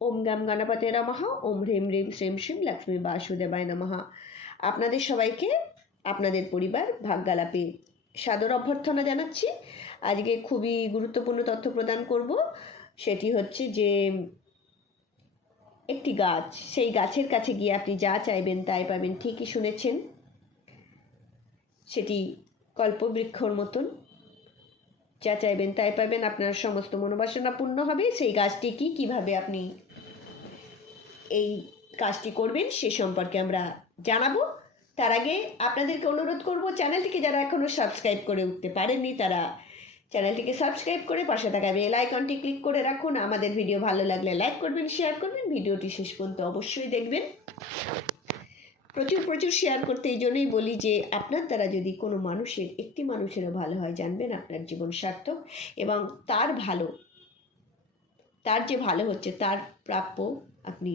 ওম গাম গণপতে নমঃ। ওম হ্রিম হ্রিম শ্রীম শ্রীম লক্ষ্মী বাসুদেবায় নমঃ। আপনাদের সবাইকে, আপনাদের পরিবার ভাগ্যালাপে সাদর অভ্যর্থনা জানাচ্ছি। আজকে খুবই গুরুত্বপূর্ণ তথ্য প্রদান করব। সেটি হচ্ছে যে, একটি গাছ, সেই গাছের কাছে গিয়ে আপনি যা চাইবেন তাই পাবেন, ঠিকই শুনেছেন। সেটি কল্পবৃক্ষর মতন। যা চাইবেন তাই পাবেন, আপনার সমস্ত মনোবাসনা পূর্ণ হবে। সেই গাছটি কি, কীভাবে আপনি এই কাজটি করবেন, সে সম্পর্কে আমরা জানাব। তার আগে আপনাদেরকে অনুরোধ করব, চ্যানেলটিকে যারা এখনও সাবস্ক্রাইব করে উঠতে পারেননি, তারা চ্যানেলটিকে সাবস্ক্রাইব করে পাশে থাকা বেল আইকনটি ক্লিক করে রাখুন। আমাদের ভিডিও ভালো লাগলে লাইক করবেন, শেয়ার করবেন, ভিডিওটি শেষ পর্যন্ত অবশ্যই দেখবেন। প্রচুর প্রচুর শেয়ার করতে এই জন্যই বলি যে, আপনার দ্বারা যদি কোনো মানুষের, একটি মানুষেরও ভালো হয়, জানবেন আপনার জীবন সার্থক এবং তার ভালো, তার যে ভালো হচ্ছে, তার প্রাপ্য আপনি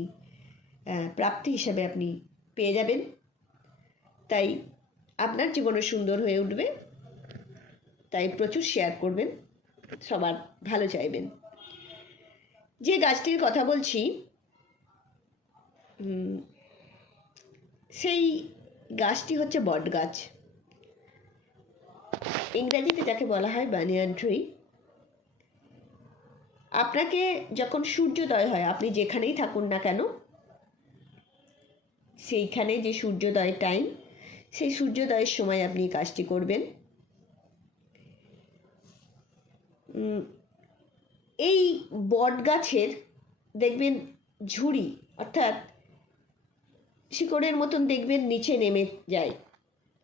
প্রাপ্তি হিসাবে আপনি পেয়ে যাবেন। তাই আপনার জীবনও সুন্দর হয়ে উঠবে। তাই প্রচুর শেয়ার করবেন, সবার ভালো চাইবেন। যে গাছটির কথা বলছি সেই গাছটি হচ্ছে বট গাছ। ইংরেজিতে যাকে বলা হয় বানিয়ান ট্রি। আপনাকে যখন সূর্যোদয় হয়, আপনি যেখানেই থাকুন না কেন সেইখানে যে সূর্যোদয় টাইম সেই সূর্যোদয়ের সময় আপনি কাজটি করবেন। এই বট গাছের দেখবেন ঝুড়ি, অর্থাৎ শিকড়ের মতন দেখবেন নিচে নেমে যায়।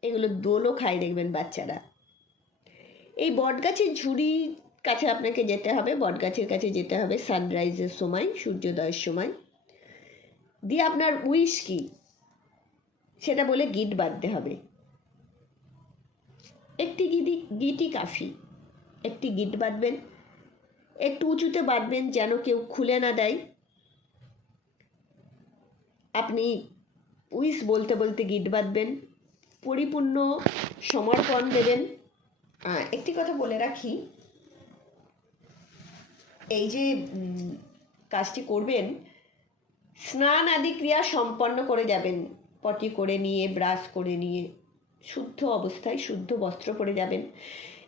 এগুলো দোলও খায় দেখবেন বাচ্চারা। এই বট গাছের ঝুড়ির কাছে আপনাকে যেতে হবে, বট গাছের কাছে যেতে হবে সানরাইজের সময়, সূর্যোদয়ের সময়। দিয়ে আপনার উইশ কি? সেটা বলে গিট বাঁধতে হবে। একটি গিটি গিটি কাফি। একটি গিট বাঁধবেন। একটু উঁচুতে বাঁধবেন যেন কেউ খুলে না দেয়। আপনি উইস বলতে বলতে গিট বাঁধবেন। পরিপূর্ণ সমর্পণ দেবেন। একটি কথা বলে রাখি। এই যে কাজটি করবেন স্নান আদি ক্রিয়া সম্পন্ন করে যাবেন। পটি করে নিয়ে, ব্রাশ করে নিয়ে, শুদ্ধ অবস্থায় শুদ্ধ বস্ত্র পরে যাবেন।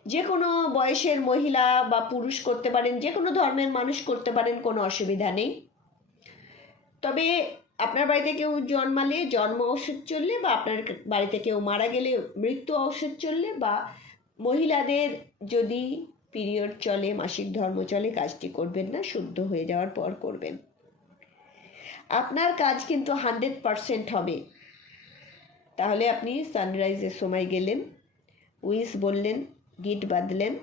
যে কোনো বয়সের মহিলা বা পুরুষ করতে পারেন যে কোনো ধর্মের মানুষ করতে পারেন, কোনো অসুবিধা নেই। তবে আপনার বাড়িতে কেউ জন্মালে জন্ম ঔষধ চললে বা আপনার বাড়িতে কেউ মারা গেলে মৃত্যু ঔষধ চললে বা মহিলাদের যদি পিরিয়ড চলে, মাসিক ধর্ম চলে, কাজটি করবেন না, শুদ্ধ হয়ে যাওয়ার পর করবেন। আপনার কাজ কিন্তু হান্ড্রেড পারসেন্ট হবে। তাহলে আপনি সানরাইজের সময় গেলেন উইস বললেন, গিট বাঁধলেন।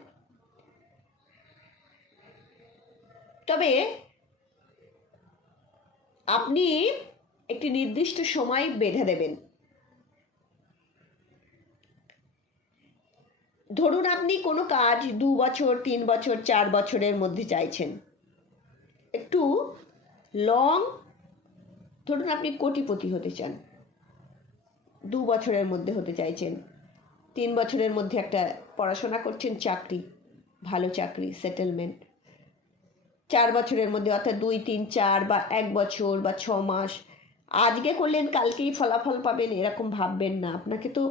তবে আপনি একটি নির্দিষ্ট সময় বেঁধে দেবেন। ধরুন আপনি কোনো কাজ দু বছর, তিন বছর, চার বছরের মধ্যে চাইছেন। একটু লং ধরুন আপনি কোটিপতি হতে চান, দু বছরের মধ্যে হতে চাইছেন, তিন বছরের মধ্যে একটা পড়াশোনা করছেন, চাকরি, ভালো চাকরি সেটেলমেন্ট চার বছরের মধ্যে অর্থাৎ দুই, তিন, চার বা এক বছর বা ছ মাস, আজকে করলেন, কালকেই ফলাফল পাবেন, এরকম ভাববেন না। আপনাকে তো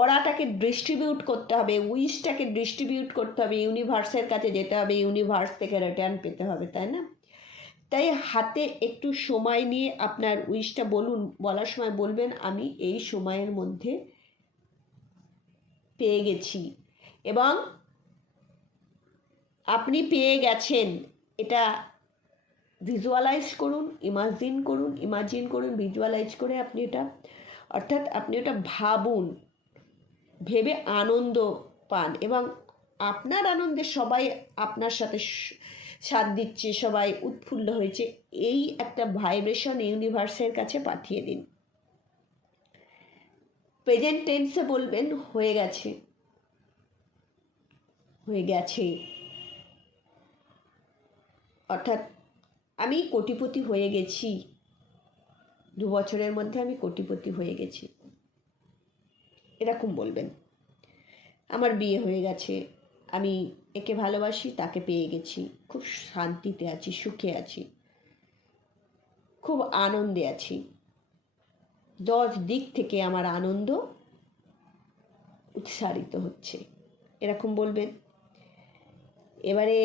অরাটাকে ডিস্ট্রিবিউট করতে হবে উইশটাকে ডিস্ট্রিবিউট করতে হবে ইউনিভার্সের কাছে যেতে হবে ইউনিভার্স থেকে রিটার্ন পেতে হবে, তাই না? তাই হাতে একটু সময় নিয়ে আপনার উইশটা বলুন, বলার সময় বলবেন, আমি এই সময়ের মধ্যে পেয়ে গেছি। এবং আপনি পেয়ে গেছেন, এটা ভিজুয়ালাইজ করুন ইমাজিন করুন ইমাজিন করুন ভিজুয়ালাইজ করে আপনি এটা, অর্থাৎ আপনি ওটা ভাবুন, ভেবে আনন্দ পান। এবং আপনার আনন্দে সবাই আপনার সাথে সাথ দিচ্ছে, সবাই উৎফুল্ল হয়েছে। এই একটা ভাইব্রেশন ইউনিভার্সের কাছে পাঠিয়ে দিন। প্রেজেন্ট টেন্সে বলবেন, হয়ে গেছে। হয়ে গেছে। অর্থাৎ আমি কোটিপতি হয়ে গেছি। দু বছরের মধ্যে আমি কোটিপতি হয়ে গেছি। এরকম বলবেন। আমার বিয়ে হয়ে গেছে। আমি একে ভালোবাসি, তাকে পেয়ে গেছি। খুব শান্তিতে আছি, সুখে আছি। খুব আনন্দে আছি। দশ দিক থেকে আমার আনন্দ উৎসারিত হচ্ছে। এরকম বলবেন। এবারে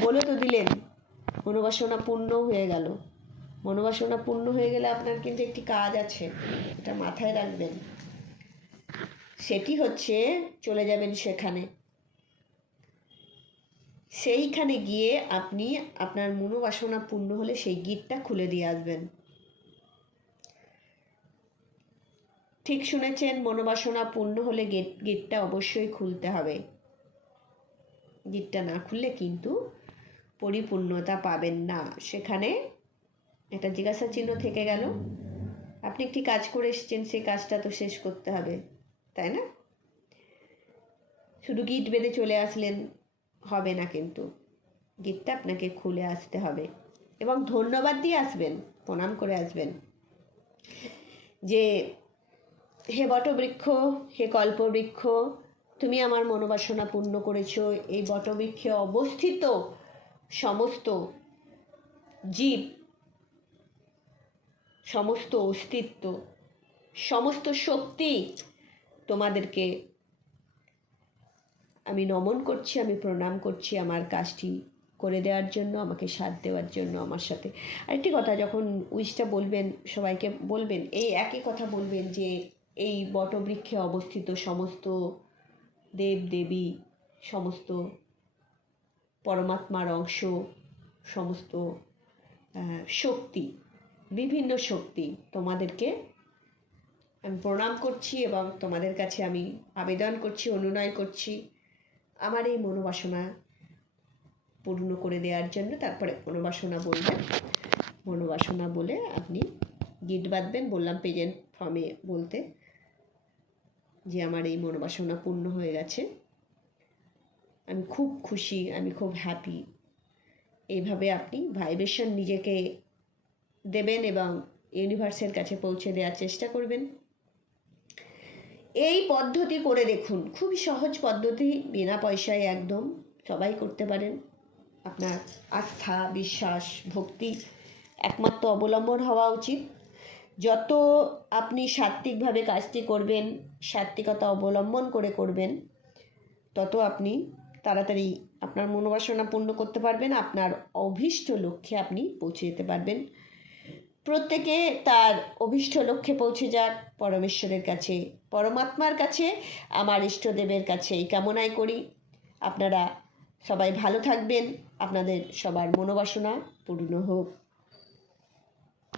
বলে তো দিলেন মনোবাসনা পূর্ণ হয়ে গেল। মনোবাসনা পূর্ণ হয়ে গেলে আপনার কিন্তু একটি কাজ আছে, এটা মাথায় রাখবেন। সেটি হচ্ছে চলে যাবেন সেখানে। সেইখানে গিয়ে আপনি আপনার মনোবাসনা পূর্ণ হলে সেই গিটটা খুলে দিয়ে আসবেন। ঠিক শুনেছেন, মনোবাসনা পূর্ণ হলে গেট, গেটটা অবশ্যই খুলতে হবে। গেটটা না খুললে কিন্তু পরিপূর্ণতা পাবেন না। সেখানে একটা জিজ্ঞাসা চিহ্ন থেকে গেল, আপনি একটি কাজ করে এসেছেন, সেই কাজটা তো শেষ করতে হবে, তাই না? শুধু গিট বেঁধে চলে আসলেন হবে না কিন্তু। গিটটা আপনাকে খুলে আসতে হবে। এবং ধন্যবাদ দিয়ে আসবেন, প্রণাম করে আসবেন। যে, হে বটবৃক্ষ, হে কল্পবৃক্ষ, তুমি আমার মনোবাসনা পূর্ণ করেছ। এই বটবৃক্ষে অবস্থিত সমস্ত জীব, সমস্ত অস্তিত্ব, সমস্ত শক্তি তোমাদেরকে আমি নমন করছি, আমি প্রণাম করছি আমার কাজটি করে দেওয়ার জন্য, আমাকে সাথ দেওয়ার জন্য আমার সাথে। আরেকটি কথা, যখন উইশটা বলবেন, সবাইকে বলবেন, এই একই কথা বলবেন যে এই বটবৃক্ষে অবস্থিত সমস্ত দেব দেবী, সমস্ত পরমাত্মার অংশ, সমস্ত শক্তি, বিভিন্ন শক্তি তোমাদেরকে আমি প্রণাম করছি এবং তোমাদের কাছে আমি আবেদন করছি, অনুনয় করছি। আমার এই মনোবাসনা পূর্ণ করে দেওয়ার জন্য তারপরে মনোবাসনা বলবেন। মনোবাসনা বলে আপনি গিট বাঁধবেন, বললাম প্রেজেন্ট ফর্মে বলতে যে আমার এই মনোবাসনা পূর্ণ হয়ে গেছে। আমি খুব খুশি, আমি খুব হ্যাপি এইভাবে আপনি ভাইব্রেশন নিজেকে দেবেন এবং ইউনিভার্সের কাছে পৌঁছে দেওয়ার চেষ্টা করবেন। এই পদ্ধতি করে দেখুন। খুবই সহজ পদ্ধতি, বিনা পয়সায় একদম সবাই করতে পারেন। আপনার আস্থা, বিশ্বাস, ভক্তি একমাত্র অবলম্বন হওয়া উচিত। যত আপনি সাত্ত্বিকভাবে কাজটি করবেন, সাত্ত্বিকতা অবলম্বন করে করবেন, তত আপনি তাড়াতাড়ি আপনার মনোবাসনা পূর্ণ করতে পারবেন, আপনার অভীষ্ট লক্ষ্যে আপনি পৌঁছে যেতে পারবেন। প্রত্যেকে তার অভিষ্ট লক্ষ্যে পৌঁছে যাক পরমেশ্বরের কাছে, পরমাত্মার কাছে, আমার ইষ্টদেবের কাছে এই কামনাই করি। আপনারা সবাই ভালো থাকবেন। আপনাদের সবার মনোবাসনা পূর্ণ হোক।